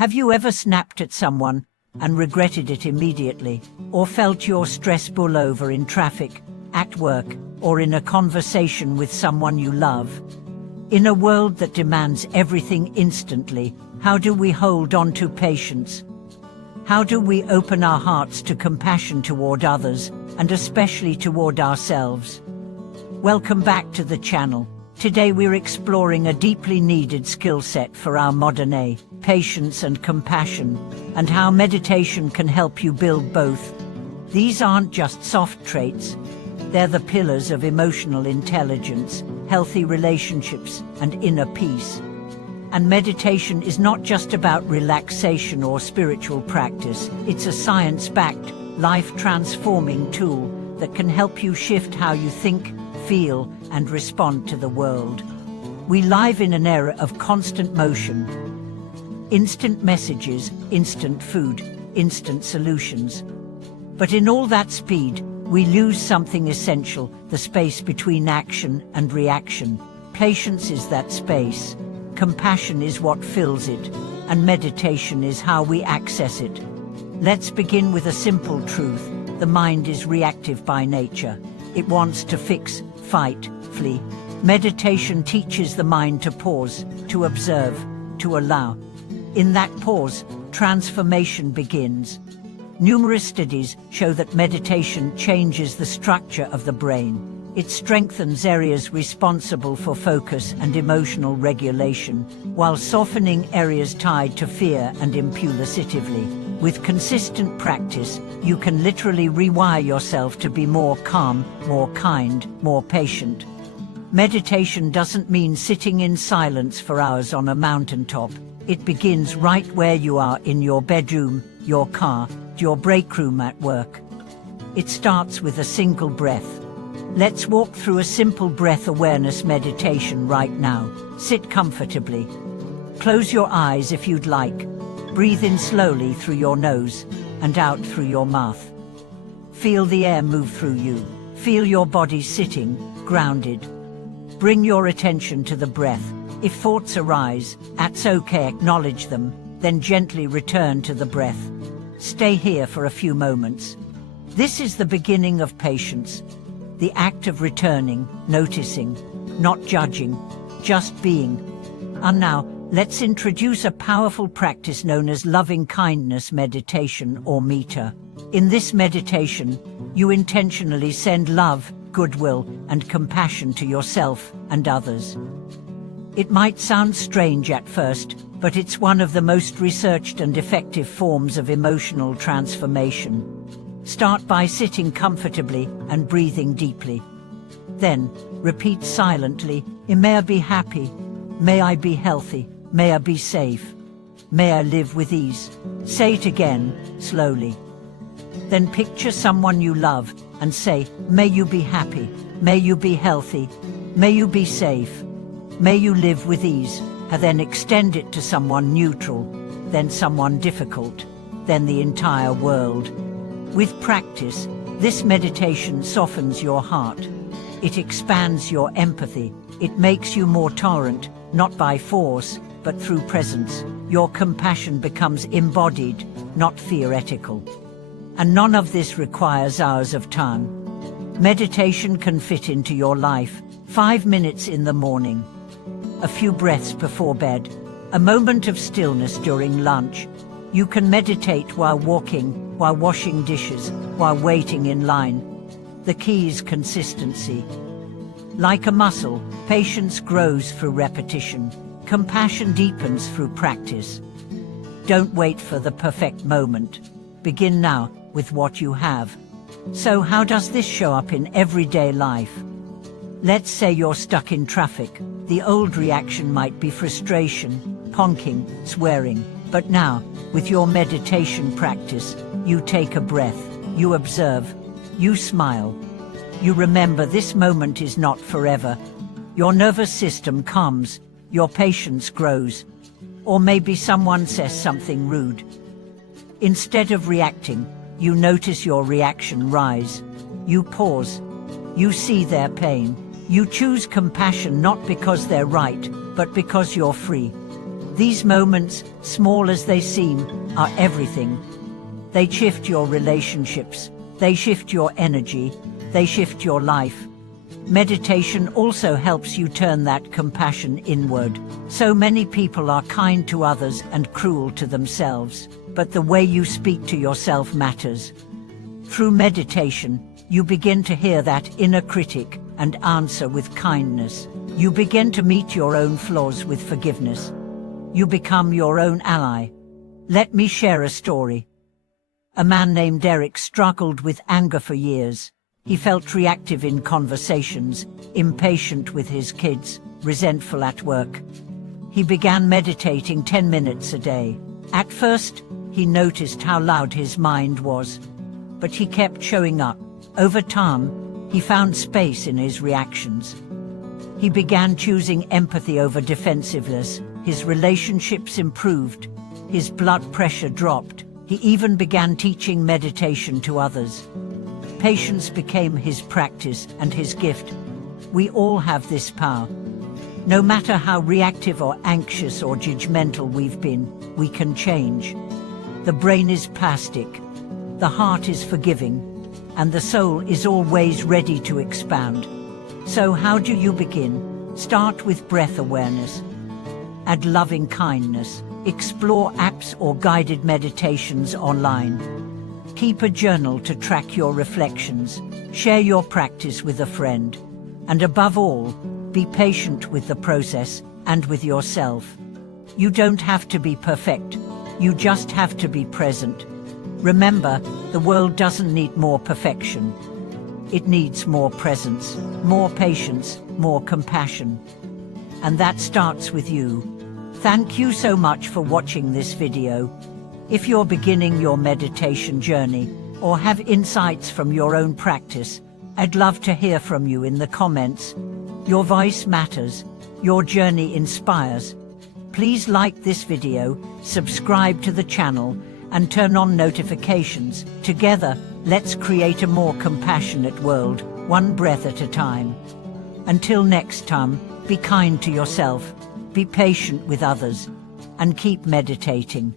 Have you ever snapped at someone and regretted it immediately, or felt your stress boil over in traffic, at work, or in a conversation with someone you love? In a world that demands everything instantly, how do we hold on to patience? How do we open our hearts to compassion toward others, and especially toward ourselves? Welcome back to the channel. Today we're exploring a deeply needed skill set for our modern age, patience and compassion, and how meditation can help you build both. These aren't just soft traits, they're the pillars of emotional intelligence, healthy relationships, and inner peace. And meditation is not just about relaxation or spiritual practice, it's a science-backed, life-transforming tool that can help you shift how you think, feel, and respond to the world. We live in an era of constant motion. Instant messages, instant food, instant solutions. But in all that speed, we lose something essential, the space between action and reaction. Patience is that space. Compassion is what fills it, and meditation is how we access it. Let's begin with a simple truth. The mind is reactive by nature. It wants to fix, fight, flee. Meditation teaches the mind to pause, to observe, to allow. In that pause, transformation begins. Numerous studies show that meditation changes the structure of the brain. It strengthens areas responsible for focus and emotional regulation, while softening areas tied to fear and impulsivity. With consistent practice, you can literally rewire yourself to be more calm, more kind, more patient. Meditation doesn't mean sitting in silence for hours on a mountaintop. It begins right where you are, in your bedroom, your car, your break room at work. It starts with a single breath. Let's walk through a simple breath awareness meditation right now. Sit comfortably. Close your eyes if you'd like. Breathe in slowly through your nose and out through your mouth. Feel the air move through you. Feel your body sitting, grounded. Bring your attention to the breath. If thoughts arise, that's okay, acknowledge them, then gently return to the breath. Stay here for a few moments. This is the beginning of patience. The act of returning, noticing, not judging, just being. And now, let's introduce a powerful practice known as loving kindness meditation, or metta. In this meditation, you intentionally send love, goodwill, and compassion to yourself and others. It might sound strange at first, but it's one of the most researched and effective forms of emotional transformation. Start by sitting comfortably and breathing deeply. Then, repeat silently, may I be happy, may I be healthy, may I be safe, may I live with ease. Say it again, slowly. Then picture someone you love and say, may you be happy, may you be healthy, may you be safe, may you live with ease. And then extend it to someone neutral, then someone difficult, then the entire world. With practice, this meditation softens your heart. It expands your empathy. It makes you more tolerant, not by force, but through presence. Your compassion becomes embodied, not theoretical. And none of this requires hours of time. Meditation can fit into your life. 5 minutes in the morning, a few breaths before bed, a moment of stillness during lunch. You can meditate while walking, while washing dishes, while waiting in line. The key is consistency. Like a muscle, patience grows through repetition. Compassion deepens through practice. Don't wait for the perfect moment. Begin now with what you have. So how does this show up in everyday life? Let's say you're stuck in traffic. The old reaction might be frustration, honking, swearing. But now, with your meditation practice, you take a breath, you observe, you smile. You remember this moment is not forever. Your nervous system calms, your patience grows. Or maybe someone says something rude. Instead of reacting, you notice your reaction rise. You pause. You see their pain. You choose compassion not because they're right, but because you're free. These moments, small as they seem, are everything. They shift your relationships, they shift your energy, they shift your life. Meditation also helps you turn that compassion inward. So many people are kind to others and cruel to themselves, but the way you speak to yourself matters. Through meditation, you begin to hear that inner critic and answer with kindness. You begin to meet your own flaws with forgiveness. You become your own ally. Let me share a story. A man named Eric struggled with anger for years. He felt reactive in conversations, impatient with his kids, resentful at work. He began meditating 10 minutes a day. At first, he noticed how loud his mind was, but he kept showing up. Over time, he found space in his reactions. He began choosing empathy over defensiveness. His relationships improved. His blood pressure dropped. He even began teaching meditation to others. Patience became his practice and his gift. We all have this power. No matter how reactive or anxious or judgmental we've been, we can change. The brain is plastic, the heart is forgiving, and the soul is always ready to expand. So how do you begin? Start with breath awareness. Add loving kindness. Explore apps or guided meditations online. Keep a journal to track your reflections. Share your practice with a friend. And above all, be patient with the process and with yourself. You don't have to be perfect. You just have to be present. Remember, the world doesn't need more perfection. It needs more presence, more patience, more compassion. And that starts with you. Thank you so much for watching this video. If you're beginning your meditation journey or have insights from your own practice, I'd love to hear from you in the comments. Your voice matters. Your journey inspires. Please like this video, subscribe to the channel, and turn on notifications. Together, let's create a more compassionate world, one breath at a time. Until next time, be kind to yourself, be patient with others, and keep meditating.